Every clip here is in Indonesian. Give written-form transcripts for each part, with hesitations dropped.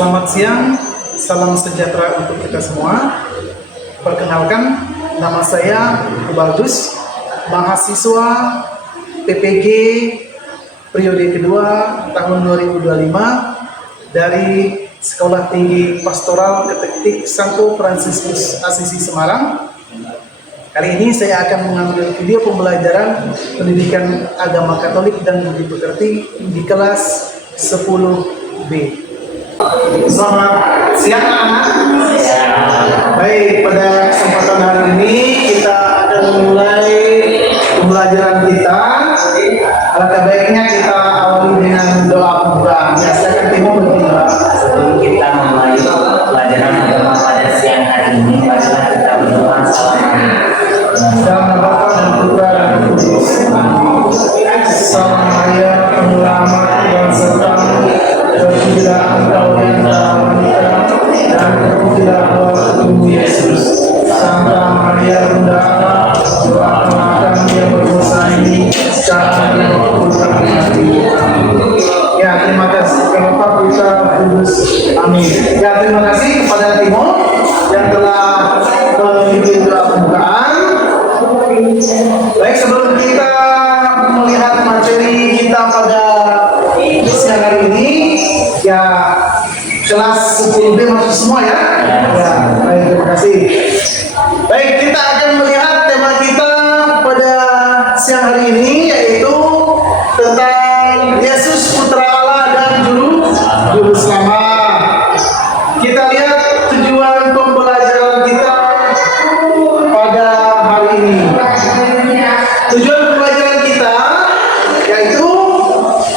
Selamat siang, salam sejahtera untuk kita semua. Perkenalkan, nama saya Bagus, mahasiswa PPG periode kedua tahun 2025 dari Sekolah Tinggi Pastoral Ketektik Santo Fransiskus Asisi Semarang. Kali ini saya akan mengambil video pembelajaran pendidikan agama Katolik dan Budi Pekerti di kelas 10B. Selamat siang anak-anak. Baik, pada kesempatan hari ini kita akan memulai pembelajaran kita. Alangkah baiknya kita awali dengan doa pembukaan. Ya, silakan Timo berdoa. Sebelum kita memulai pelajaran agama pada siang hari ini, marilah kita berdoa Dalam nama Bapa dan Putra dan Roh Kudus. Salam Maria, penyelamat bangsa kami. Terpujilah Engkau di antara wanita, dan terpujilah buah tubuh Yesus. Santa Maria Bunda Allah, doakanlah kami yang berdosa ini sekarang dan waktu kami mati. Ya, terima kasih kepada Bapa, Putra, Kudus. Amin. Ya, terima kasih kepada Timo yang telah memimpin doa pembukaan. Baik, sebelum kita melihat materi kita pada siang hari ini, ya kelas 10B masuk semua ya. Ya, baik, terima kasih. Baik, kita akan melihat tema kita pada siang hari ini, yaitu tentang Yesus Putra Allah dan Juru Selamat. Kita lihat tujuan pembelajaran kita pada hari ini. Tujuan pembelajaran kita yaitu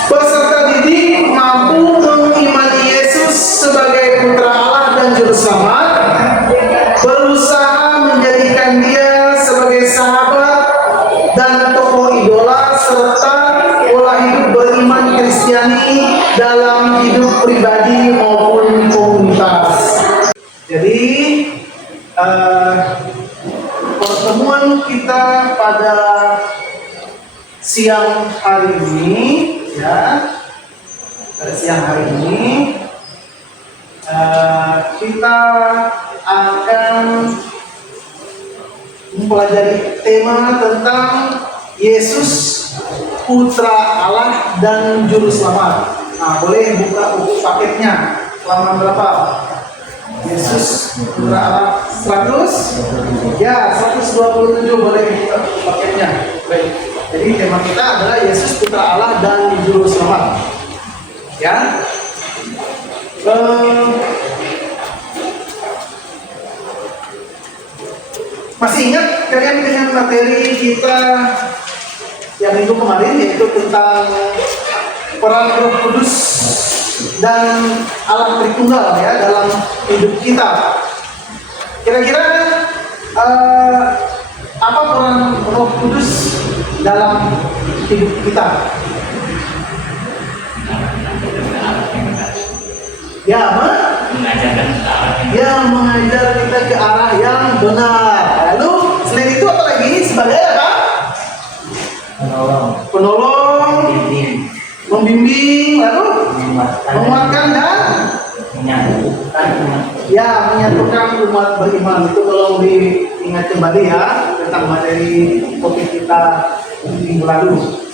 peserta didik mampu mengimani Yesus sebagai Putra Allah dan Juru Selamat, berusaha menjadikan Dia sebagai sahabat dan tokoh idola, serta pola hidup beriman Kristiani dalam hidup pribadi maupun komunitas. Jadi pertemuan kita pada siang hari ini, ya, pada siang hari ini kita akan mempelajari tema tentang Yesus Putra Allah dan Juru Selamat. Nah, boleh buka buku paketnya, halaman berapa? Yesus Putra Allah 100? Ya, 127 boleh buka paketnya. Baik. Jadi tema kita adalah Yesus Putra Allah dan Juru Selamat. Ya. Masih ingat kalian dengan materi kita yang minggu kemarin, yaitu tentang peran Roh Kudus dan Allah Tritunggal ya dalam hidup kita. Kira-kira apa peran Roh Kudus dalam hidup kita? Ya, mengajar kita ke arah yang benar. Lalu selain itu apa lagi? Sebagai apa? Penolong, membimbing, lalu menguatkan dan menyatukan umat beriman. Itu kalau diingat kembali ya tentang materi topik kita minggu lalu.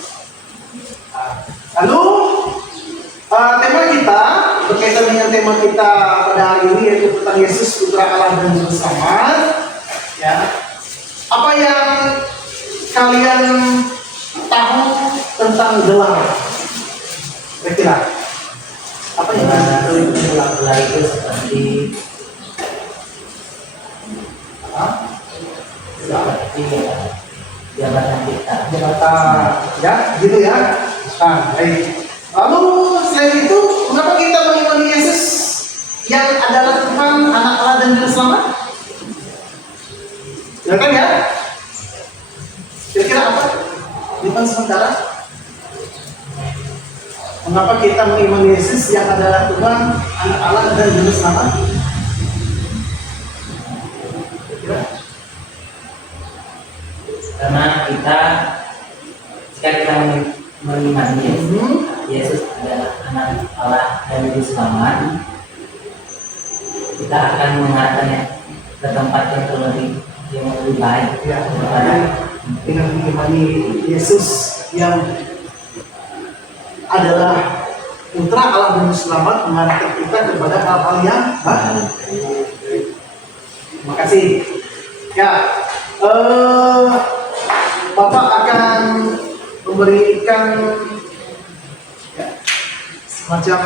Lalu tema kita berkaitan dengan tema kita pada hari ini, yaitu tentang Yesus Putra Allah dan Juru Selamat. Ya, apa yang kalian tahu tentang gelar? Kira-kira apa yang gelar itu seperti jabatan kita. Jabatan, ya, gitu ya. Nah, baik. Lalu selain itu, mengapa kita mengimani Yesus yang adalah Tuhan, Anak Allah dan Juru Selamat? Silakan ya. Kira-kira apa? Depan sementara. Mengapa kita mengimani Yesus yang adalah Tuhan, Anak Allah dan Juru Selamat? Kira-kira? Karena kita jika kita mengimani Yesus adalah Anak Allah dan Juru Selamat, kita akan mengarahkannya ke tempat yang lebih baik Ya, daripada dengan menemani Yesus yang adalah putra Allah dan selamat mengarahkan kita kepada hal-hal yang baik. Terima kasih. Ya, Bapak akan memberikan ya, semacam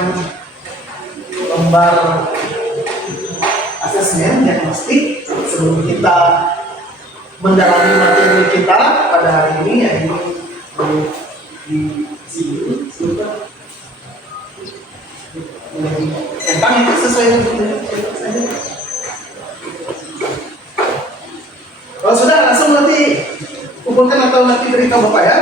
lembar asesmen diagnostik sebelum kita mendalami materi kita pada hari ini, yaitu di sini tentang itu sesuai dengan saja. Kalau sudah langsung nanti kumpulkan atau nanti beritahu Bapak ya.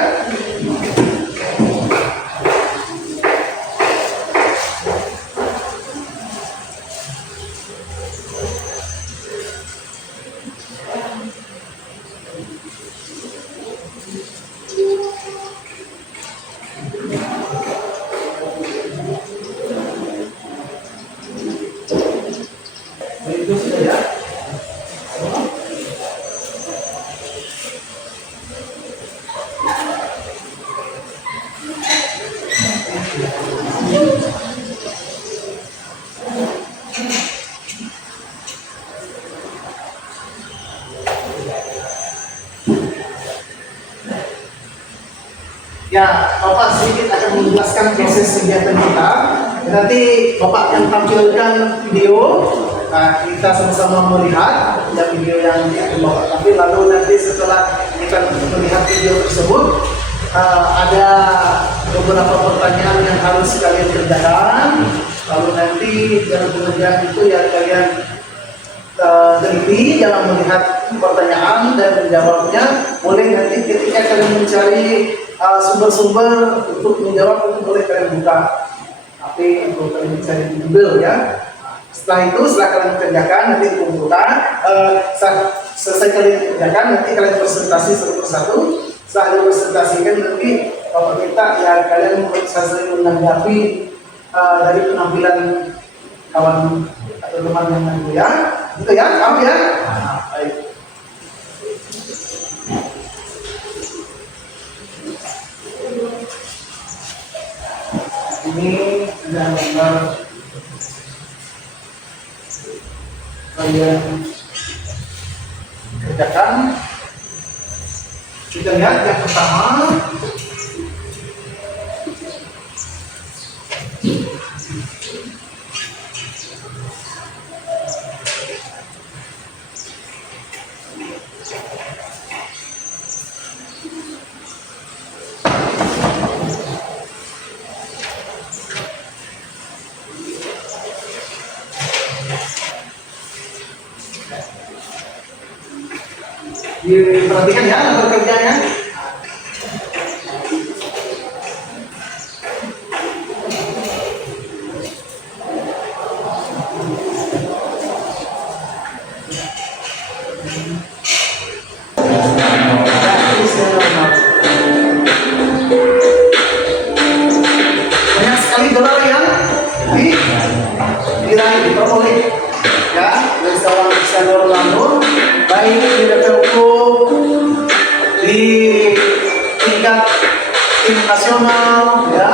Itu sudah ya. Ya, Bapak sedikit akan menjelaskan proses kegiatan kita. Nanti Bapak akan tampilkan video. Nah, kita sama-sama melihat ya video yang Bapak tampil. Lalu nanti setelah kita melihat video tersebut, ada beberapa pertanyaan yang harus kalian kerjakan. Lalu nanti dalam pengerjaan itu ya kalian teliti dalam melihat pertanyaan dan menjawabnya. Boleh nanti ketika kalian mencari sumber-sumber untuk menjawab itu boleh kalian buka HP untuk kalian mencari di Google ya. Setelah itu, setelah kalian kerjakan nanti dikumpulkan. Selesai kalian kerjakan nanti kalian presentasi satu persatu. Setelah dipresentasikan nanti Bapak minta ya kalian saling menanggapi dari penampilan kawan atau teman yang nanti ya. Itu ya, paham ya? Baik. Ini adalah gambar kalian kerjakan. Kita lihat yang pertama. Diperhatikan ya lembar kerjanya. Banyak sekali dolar yang diraih diperoleh ya dari seorang Cristiano Ronaldo, baik di level klub, di tingkat tim nasional ya.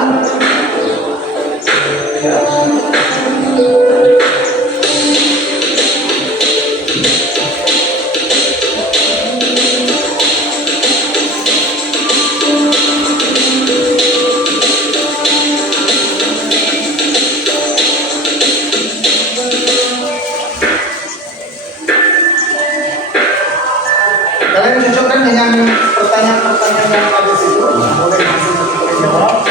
Kalian cocokkan dengan pertanyaan-pertanyaan yang ada di situ, boleh langsung kita jawab.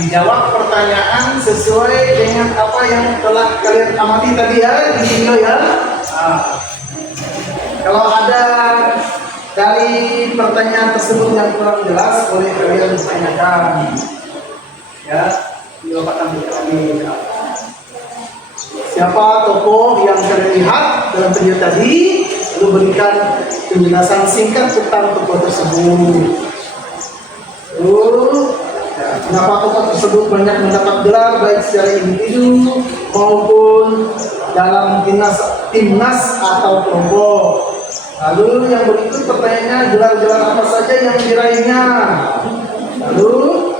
dijawab pertanyaan sesuai dengan apa yang telah kalian amati tadi ya di video ya. Kalau ada dari pertanyaan tersebut yang kurang jelas, boleh kalian tanyakan ya di Bapak tampilkan lagi. Siapa tokoh yang kalian lihat dalam video tadi, lalu berikan penjelasan singkat tentang tokoh tersebut. Kenapa tokoh tersebut banyak mendapat gelar baik secara individu maupun dalam timnas atau kelompok. Lalu yang berikut pertanyaannya, gelar-gelar apa saja yang diraihnya. Lalu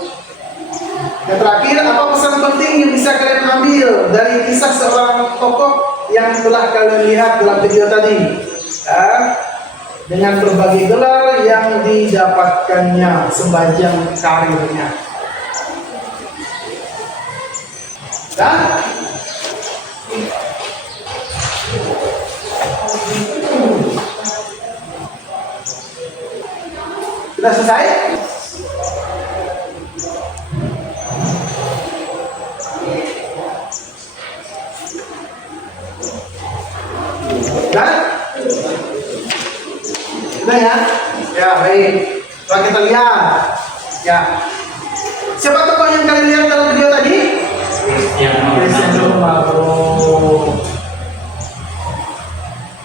yang terakhir, apa pesan penting yang bisa kalian ambil dari kisah seorang tokoh yang telah kalian lihat dalam video tadi dengan berbagai gelar yang didapatkannya sepanjang karirnya. Sudah selesai? Sudah ya? Ya baik. Coba kita lihat. Ya. Siapa tokoh yang kalian lihat dalam video tadi? Cristiano Ronaldo.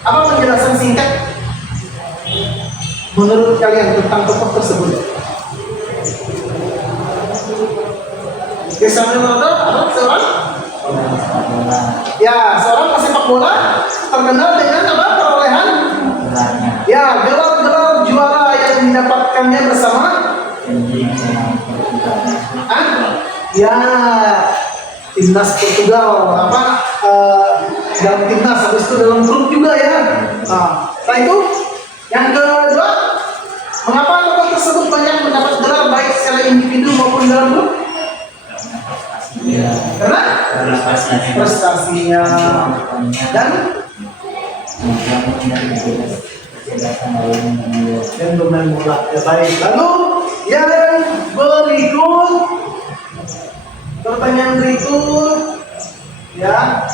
Apa penjelasan singkat menurut kalian tentang tokoh tersebut? Cristiano Ronaldo apa seorang? Ya, seorang pesepak bola terkenal dengan apa? Perolehan? Ya, gelar-gelar juara yang didapatkannya bersama? Ya, timnas Portugal dalam timnas, habis itu dalam grup juga ya. Setelah itu yang kedua, mengapa tokoh tersebut banyak mendapat gelar baik secara individu maupun dalam grup? Karena prestasinya dan bermain bola. Ya, baik. Lalu yang berikut, pertanyaan berikut, ya,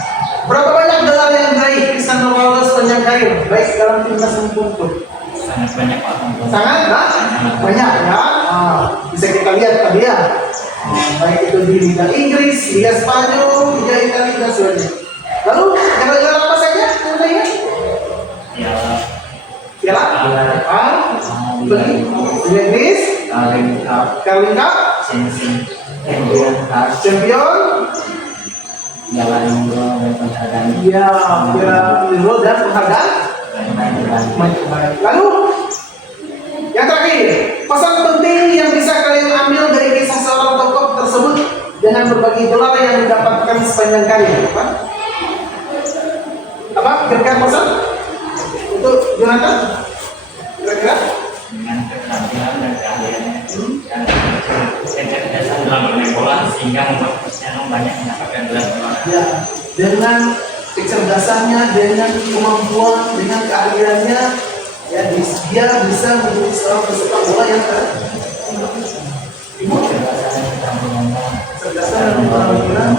berapa banyak gelar yang diraih Cristiano Ronaldo sepanjang karir, baik dalam timnas maupun klub? Sangat banyak Pak. Sangat banyak ya. Bisa kita lihat tadi ya. Baik itu di Liga Inggris, Liga Spanyol, Liga Italia dan sebagainya. Lalu gelar-gelar apa saja yang lainnya? Piala Liga Inggris, Carling Cup, Champion, ya, Piala Euro dan penghargaan. Lalu yang terakhir, pesan penting yang bisa kalian ambil dari kisah seorang tokoh tersebut dengan berbagai gelar yang didapatkan sepanjang karir. Apa? Kira-kira pesan untuk Jonathan? Kira-kira? Dengan keterampilan dan keahliannya dan kecerdasan dalam bermain bola sehingga membuat Cristiano banyak mendapatkan gelar juara. Ya, dengan kecerdasannya, dengan kemampuan, dengan keahliannya, ya dia bisa menjadi seorang pesepak bola yang cerdasan dan keterampilan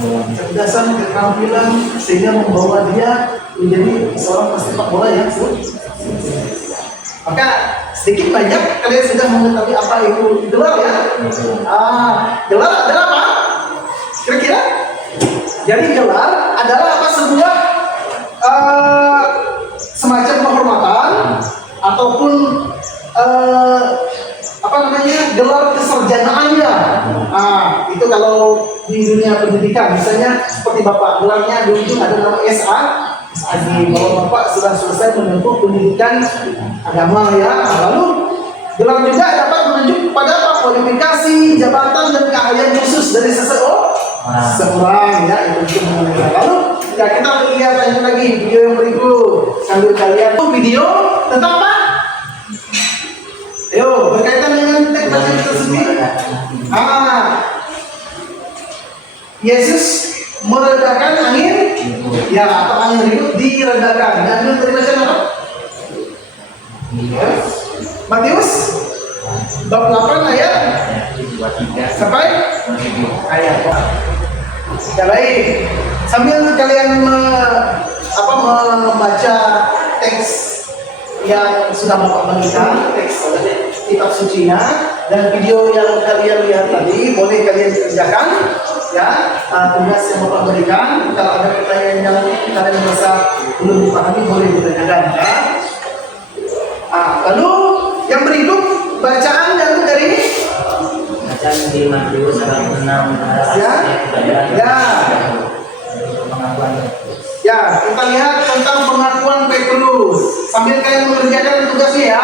kecerdasan keterampilan sehingga membawa dia menjadi seorang pesepak bola yang maka sedikit banyak kalian sudah mengetahui apa itu gelar ya. Gelar adalah apa? Kira-kira? Jadi gelar adalah apa? Sebuah semacam penghormatan ataupun gelar kesarjanaannya. Itu kalau di dunia pendidikan, misalnya seperti Bapak, gelarnya dulu itu ada nama SA, bahwa Bapak sudah selesai menempuh pendidikan agama ya. Lalu gelar juga dapat menunjuk pada apa? Kualifikasi, jabatan dan keahlian khusus dari seseorang ya. Itu mengenai. Lalu ya kita lihat lagi video yang berikut sambil kalian video tentang apa? Ayo, berkaitan dengan teks tersebut. Yesus meredakan angin, ya, atau angin ribut diredakan. Dan itu dari macam apa? Matius bab 8 ayat dua tiga sampai tujuh. ayat. Ya baik, sambil kalian membaca teks yang sudah Bapak bagikan, teks kitab sucinya dan video yang kalian lihat tadi, boleh kalian kerjakan ya, tugas yang Bapak berikan. Kalau ada pertanyaan yang kalian merasa belum dipahami, boleh ditanyakan ya. Lalu yang berikut bacaan dari Bacaan di Matius 6 ya, ya. pengakuan. Ya, kita lihat tentang pengakuan Petrus. Sambil kalian mengerjakan tugasnya ya.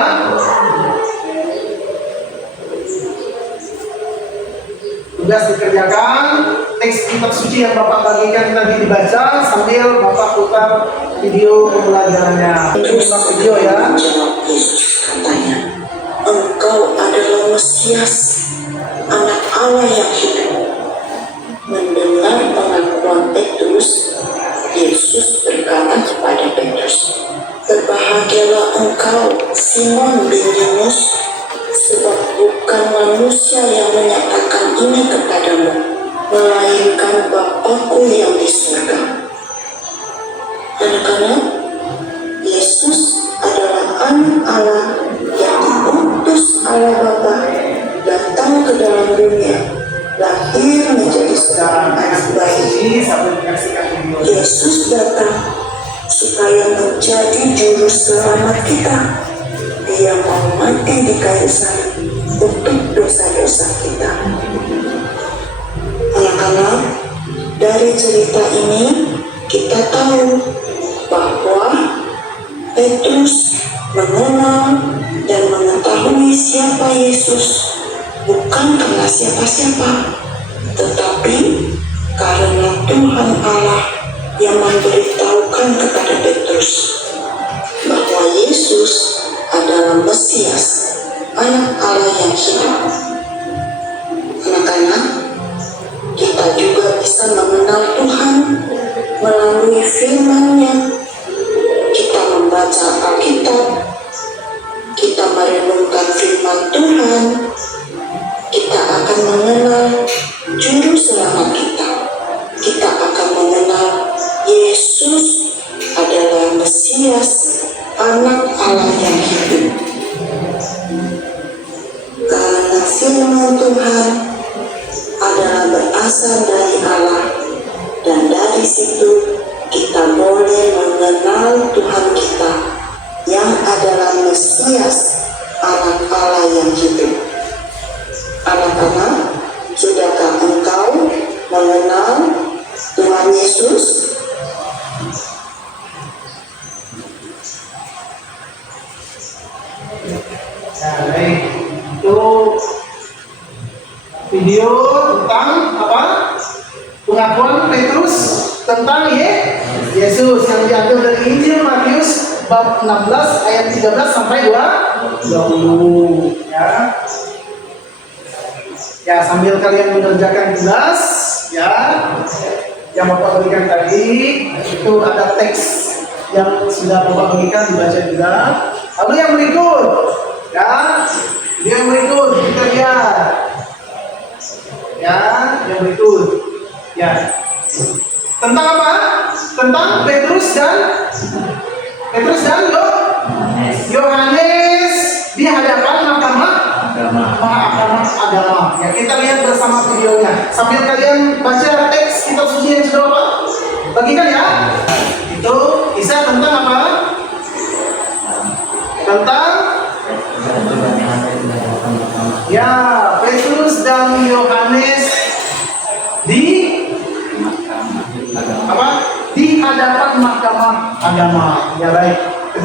Tugas dikerjakan, teks kitab suci yang Bapak bagikan tadi dibaca sambil Bapak putar video pembelajarannya. Putar video ya. Menjawab Yesus, katanya, "Engkau adalah Mesias, Anak Allah yang hidup." Mendengar pengakuan Petrus, Yesus berkata kepada Petrus, "Berbahagialah engkau, Simon bin Yunus, sebab bukan manusia yang menyatakan ini kepadamu, melainkan Bapa-Ku yang di surga." Anak-anak, Yesus adalah Anak Allah yang diutus Allah Bapa datang ke dalam dunia, lahir menjadi seorang anak bayi. Sambil menyaksikan video. Yesus datang supaya menjadi juru selamat kita. Dia mau mati di kayu salib untuk dosa-dosa kita. Anak-anak, dari cerita ini kita tahu bahwa Petrus mengenal dan mengetahui siapa Yesus bukan karena siapa-siapa, tetapi karena Tuhan Allah yang memberitahukan kepada Petrus bahwa Yesus adalah Mesias, Anak Allah yang hidup. Anak-anak, kita juga bisa mengenal Tuhan melalui firman-Nya. Kita membaca Alkitab, kita merenungkan firman Tuhan, kita akan mengenal juru selamat kita. Kita akan mengenal Yesus adalah Mesias, Anak Allah yang hidup. Karena firman Tuhan adalah berasal dari Allah, dan dari situ kita boleh mengenal Tuhan kita yang adalah Mesias, Anak Allah yang hidup. Anak-anak, sudahkah engkau mengenal Tuhan Yesus? Nah, baik. Itu video tentang apa? Pengakuan Petrus tentang Yesus yang diambil dari Injil Matius bab 16 ayat 13 sampai 20 ya. Ya, sambil kalian mengerjakan tugas ya yang Bapak berikan tadi, itu ada teks yang sudah Bapak berikan dibaca juga. Lalu yang berikut ya, yang berikut kita lihat ya, yang berikut ya, tentang apa? Tentang Petrus dan Yohanes di hadapan mahkamah agama. Ya, kita lihat bersama videonya sambil kalian baca teks kitab suci yang sudah Bapak bagikan ya. Itu kisah tentang apa? Tentang ya, Petrus dan Yohanes di apa? Di hadapan mahkamah agama. Ya baik.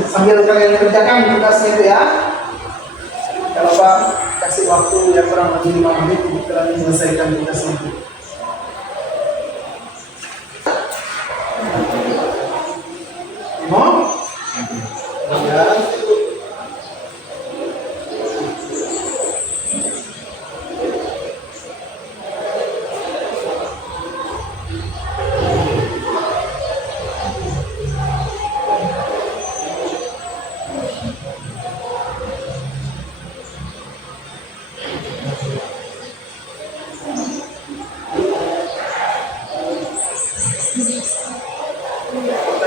Sambil kalian kerjakan tugasnya itu ya. Kalau Pak kasih waktu yang kurang lebih 5 menit untuk kalian menyelesaikan tugasnya. Mau? Ya.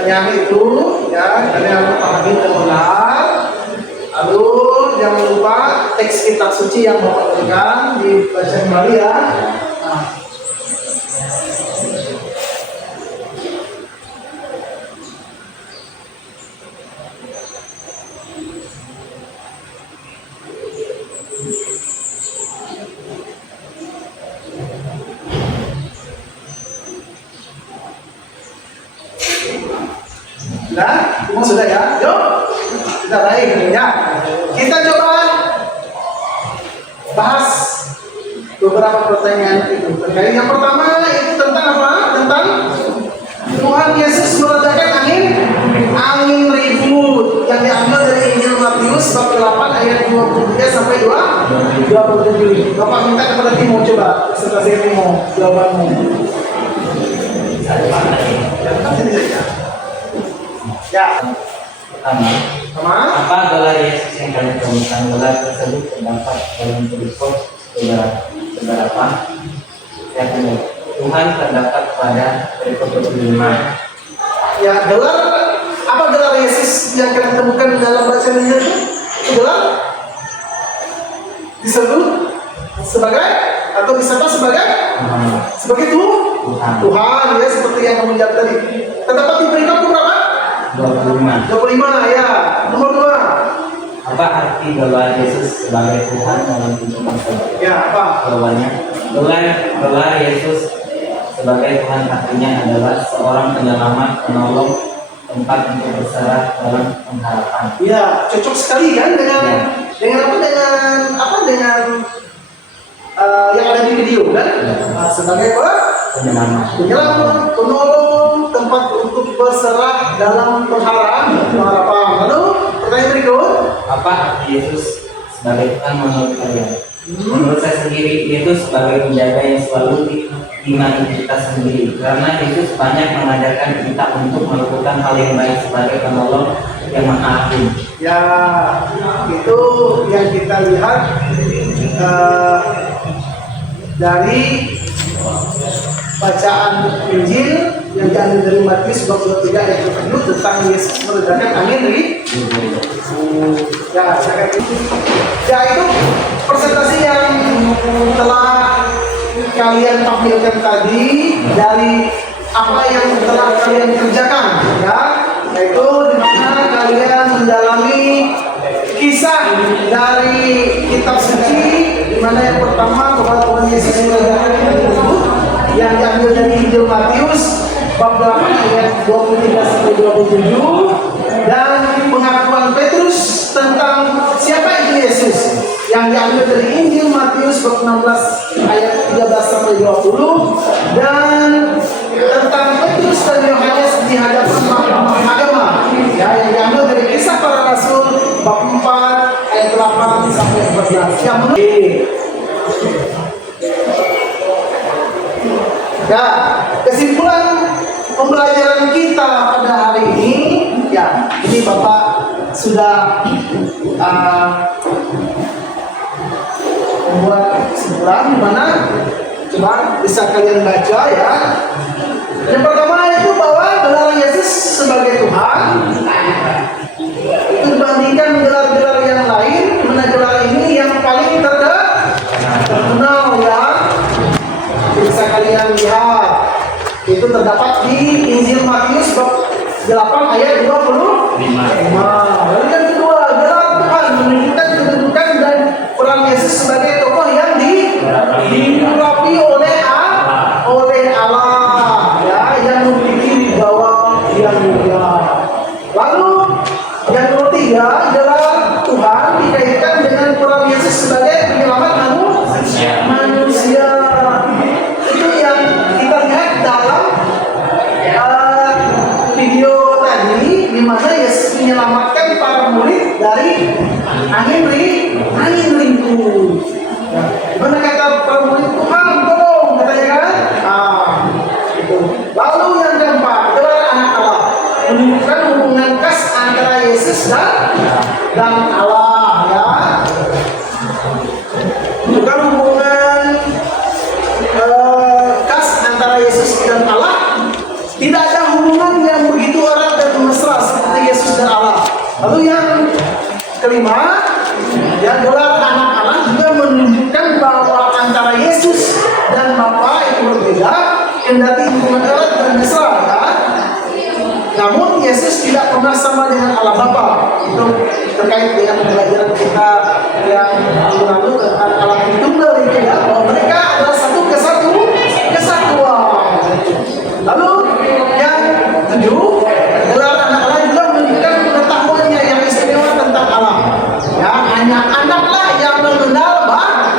pertanyaan itu ya kalian harus pahami dengan benar. Lalu jangan lupa teks kitab suci yang Bapak berikan dibaca kembali ya. Nah. Semua sudah ya? Yuk, kita baik ya. Kita coba bahas beberapa pertanyaan itu. Terkait yang pertama itu tentang apa? Tentang Tuhan Yesus meredakan angin ribut yang diambil dari Injil Matius bab 8 ayat 23 sampai 27. Bapak minta kepada Timo coba serta Timo jawabanmu. Ya. Pertama, apa gelar Yesus yang kalian temukan? Gelar tersebut terdapat dalam Filipus beberapa. Yang kedua, Tuhan terdapat pada Filipus 25. Ya, gelar apa gelar Yesus yang kalian temukan dalam bacaan ini? Gelar disebut sebagai atau disapa sebagai Tuhan ya, seperti yang kamu lihat tadi. Terdapat di peringkat berapa? 25 ya. Nomor 2. Apa arti gelar Yesus sebagai Tuhan dalam kehidupan kita? Ya, apa? Jawabannya, gelar Yesus sebagai Tuhan artinya adalah seorang penyelamat, penolong, tempat untuk berserah dalam pengharapan. Ya, cocok sekali kan dengan yang ada di video kan? Nah, sebagai apa? Penyelamat, penolong, tempat untuk berserah dalam pengharapan. Lalu pertanyaan berikut, apa arti Yesus sebagai Tuhan menurut kalian? Menurut saya sendiri, Yesus sebagai penjaga yang selalu diimani kita sendiri. Karena Yesus banyak mengajarkan kita untuk melakukan hal yang baik sebagai penolong yang maha agung. ya itu yang kita lihat dari bacaan Injil yang diambil dari Matius bab 23 ayat 27 tentang Yesus meredakan angin ribut. Ya, itu presentasi yang telah kalian tampilkan tadi dari apa yang telah kalian kerjakan, ya, yaitu di mana kalian mendalami kisah dari kitab suci, di mana yang pertama bahwa Tuhan Yesus meredakan angin ribut yang diambil dari Injil Matius bab 8 ayat 23 sampai 27, dan pengakuan Petrus tentang siapa itu Yesus yang diambil dari Injil Matius bab 16 ayat 13 sampai 20, dan tentang Petrus dan Yohanes di hadapan mahkamah agama ya, yang diambil dari Kisah Para Rasul bab 4 ayat 8 sampai 14. Yang ya, kesimpulan pembelajaran kita pada hari ini, ya, ini Bapak sudah membuat kesimpulan di mana coba bisa kalian baca ya. Yang pertama itu bahwa gelar Yesus sebagai Tuhan itu dibandingkan gelar-gelar yang lain, mana gelar ini yang paling terkenal ya. Bisa kalian lihat itu terdapat di Injil Matius bab 8 ayat 25. Lalu yang kedua, gelar Tuhan menunjukkan kedudukan dan peran Yesus sebagai tokoh yang diurapi oleh Allah ya, yang memiliki wibawa yang mulia. Lalu yang ketiga, gelar Tuhan dikaitkan dengan peran Yesus sebagai penyelamat manusia. Itu yang kita lihat dalam video tadi, di mana Yesus menyelamatkan para murid dari angin ribut. Mana kata para murid, Tuhan tolong, katanya kan? Itu. Lalu yang keempat, gelar anak Allah menunjukkan hubungan khas antara Yesus dan Allah ya. Bukan hubungan khas antara Yesus dan Allah. Tidak ada hubungan yang begitu erat terkait dengan pembelajaran kita yang lalu tentang alat tunggal itu ya, bahwa mereka adalah satu kesatuan. Lalu yang 7, gelar anak Allah juga menunjukkan pengetahuannya yang istimewa tentang alam. Ya, hanya anaklah yang mengenal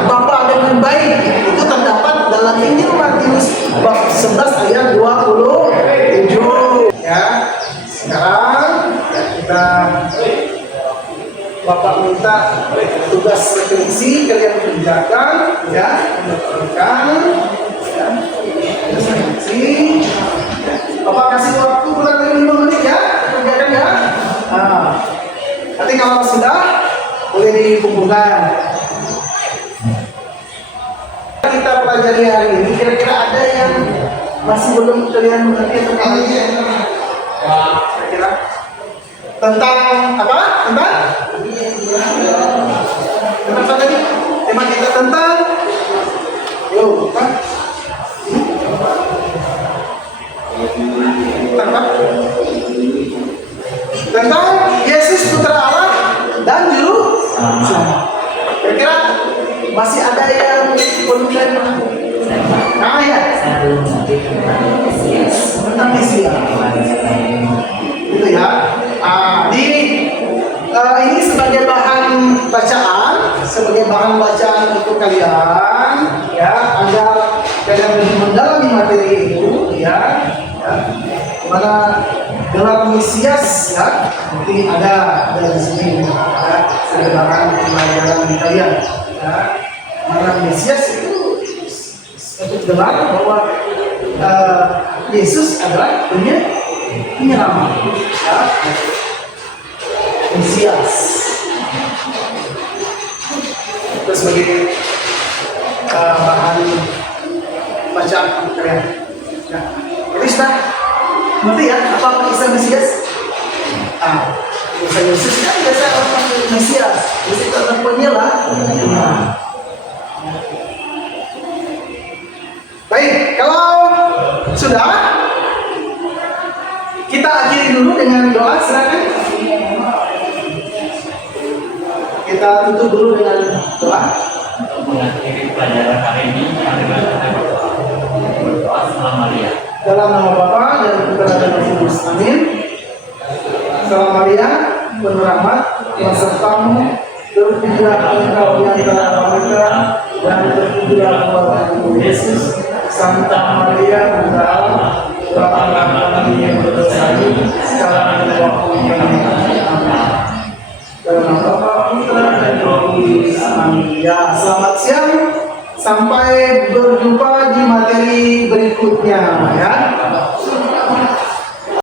Bapa dengan baik. Itu terdapat dalam Injil Matius bab 11 ayat 27. Ya, sekarang kita Bapak minta tugas refleksi kalian kerjakan ya, mengerjakan ya, refleksi. Bapak kasih waktu kurang lebih 5 menit ya, kerjakan ya. Nah, nanti kalau sudah boleh dikumpulkan. Kita pelajari hari ini, kira-kira ada yang masih belum kalian mengerti tentang ini? Kira-kira tentang apa? Tentang apa tadi? Tema kita tentang apa? Tentang apa? Tentang Yesus Putra Allah dan Juru Selamat. Kira-kira masih ada yang belum kalian? Nah ya, tentang Mesias. Gitu ya. Ini sebagai bahan bacaan untuk kalian ya, agar kalian lebih mendalami materi itu ya. Mana gelar Mesias ya, nanti ada di sini ya, sebagai bahan pelajaran kalian ya. Mana Mesias itu satu gelar bahwa Yesus adalah punya nama ya. Mesias. Terus sebagai bahan bacaan kalian. Ya. Jadi sudah ngerti ya apa kisah Mesias? Kisah Yesus kan biasa orang Mesias. Yesus itu adalah penyelah. Baik, kalau sudah kita akhiri dulu dengan doa, silakan. Kita tutup dulu dengan doa. Untuk mengakhiri pelajaran hari ini, mari kita berdoa. Salam Maria. Dalam nama Bapa dan Putra dan Roh Kudus. Amin. Salam Maria, penuh rahmat, Tuhan sertamu, terpujilah engkau di antara wanita dan terpujilah buah tubuh Yesus. Santa Maria, Bunda Allah, doakanlah kami yang berdosa ini sekarang dan waktu kami. Amin. Dalam nama Bapa, Putra dan Roh Kudus. Amin. Ya, selamat siang. Sampai berjumpa di materi berikutnya ya.